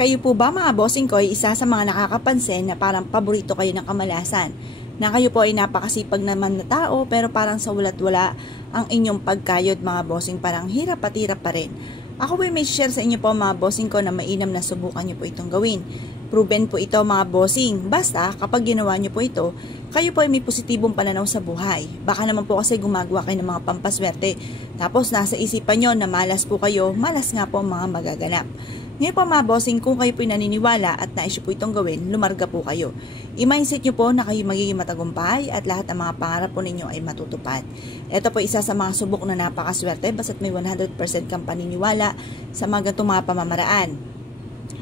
Kayo po ba mga bossing ko ay isa sa mga nakakapansin na parang paborito kayo ng kamalasan? Na kayo po ay napakasipag naman na tao pero parang sa walat-wala ang inyong pagkayod mga bossing, parang hirap at hirap pa rin. Ako po ay may share sa inyo po mga bossing ko na mainam na subukan nyo po itong gawin. Proven po ito mga bossing. Basta kapag ginawa nyo po ito, kayo po ay may positibong pananaw sa buhay. Baka naman po kasi gumagawa kayo ng mga pampaswerte. Tapos nasa isipan nyo na malas po kayo, malas nga po ang mga magaganap. Ngayon po mga bossing, kung kayo po naniniwala at naisip po itong gawin, lumarga po kayo. I-mindset nyo po na kayo magiging matagumpay at lahat ng mga pangarap po ninyo ay matutupad. Ito po isa sa mga subok na napakaswerte basta't may 100% kang paniniwala sa mga ganitong mga pamamaraan.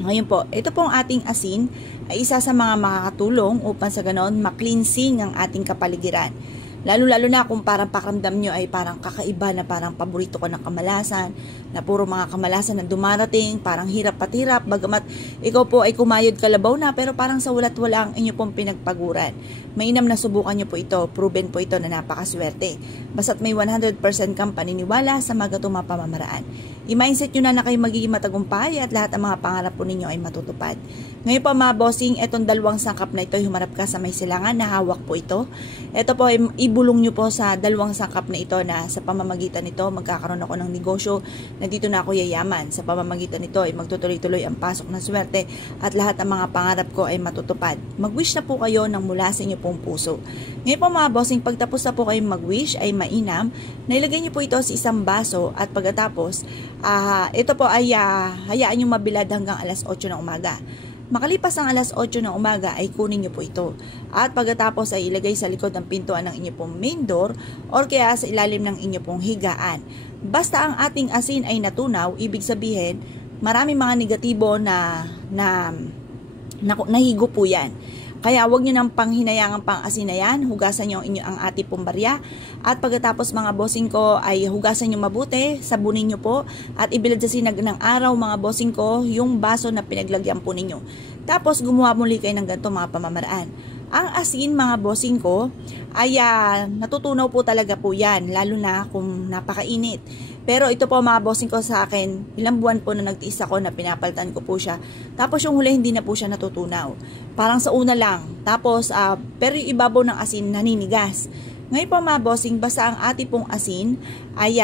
Ngayon po, ito po ang ating asin ay isa sa mga makakatulong upang sa ganon makleansing ang ating kapaligiran. Lalo-lalo na kung parang pakiramdam nyo ay parang kakaiba na parang paborito ko ng kamalasan, na puro mga kamalasan na dumarating, parang hirap at hirap, bagamat ikaw po ay kumayod kalabaw na pero parang sa walat-wala ang inyo pong pinagpaguran. Mainam na subukan nyo po ito, proven po ito na napakaswerte. Basta't may 100% kang paniniwala sa mga gatong pamamaraan. I-mindset nyo na kayo magiging matagumpay at lahat ng mga pangarap po ninyo ay matutupad. Ngayon po mga bossing, etong dalawang sangkap na ito, humarap ka sa may silangan, na hawak po ito. Ito po ay ibulong nyo po sa dalawang sangkap na ito na sa pamamagitan nito magkakaroon ako ng negosyo na dito na ako yayaman. Sa pamamagitan nito ay magtutuloy-tuloy ang pasok ng swerte at lahat ng mga pangarap ko ay matutupad. Mag-wish na po kayo ng mula sa inyo pong puso. Ngayon po mga bossing, pagtapos na po kayo mag-wish ay mainam na ilagay nyo po ito sa isang baso at pagkatapos ito po ay hayaan nyo mabilad hanggang alas 8 ng umaga. Makalipas ang alas 8 ng umaga ay kunin nyo po ito. At pagkatapos ay ilagay sa likod ng pintuan ng inyo pong main door or kaya sa ilalim ng inyo pong higaan. Basta ang ating asin ay natunaw, ibig sabihin maraming mga negatibo na nahigo po yan. Kaya huwag nyo nang panghinayangan pang asin na yan, hugasan nyo ang ating pong barya. At pagkatapos mga bossing ko ay hugasan nyo mabuti, sabunin nyo po at ibilad sa sinag ng araw mga bossing ko yung baso na pinaglagyan po ninyo. Tapos gumawa muli kayo ng ganito mga pamamaraan. Ang asin mga bossing ko ay natutunaw po talaga po yan, lalo na kung napakainit. Pero ito po mga bossing ko sa akin, ilang buwan po na nagtiis ako na pinapalitan ko po siya. Tapos yung huli hindi na po siya natutunaw. Parang sa una lang. Tapos pero yung ibabaw ng asin naninigas. Ngayon po mga bossing, basta ang ating pong asin ay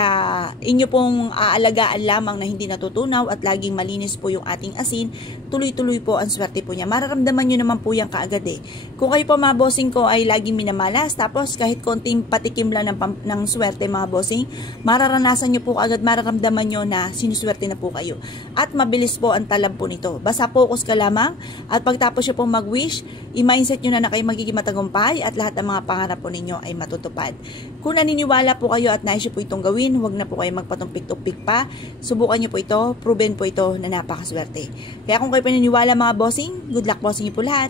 inyo pong aalagaan lamang na hindi natutunaw at laging malinis po yung ating asin, tuloy-tuloy po ang swerte po niya. Mararamdaman nyo naman po yan kaagad eh. Kung kayo po mga bossing ko ay laging minamalas, tapos kahit konting patikim lang ng swerte mga bossing, mararanasan nyo po kaagad, mararamdaman nyo na sinuswerte na po kayo. At mabilis po ang talab po nito. Basta focus ka lamang at pagtapos nyo po mag-wish, i-mindset nyo na kayo magiging matagumpay at lahat ng mga pangarap po ninyo ay matutupad. Kung naniniwala po kayo at naisip po itong gawin, huwag na po kayo magpatumpik-tumpik pa. Subukan nyo po ito, proven po ito na napakaswerte. Kaya kung kayo paniniwala mga bossing, good luck bossing nyo po lahat.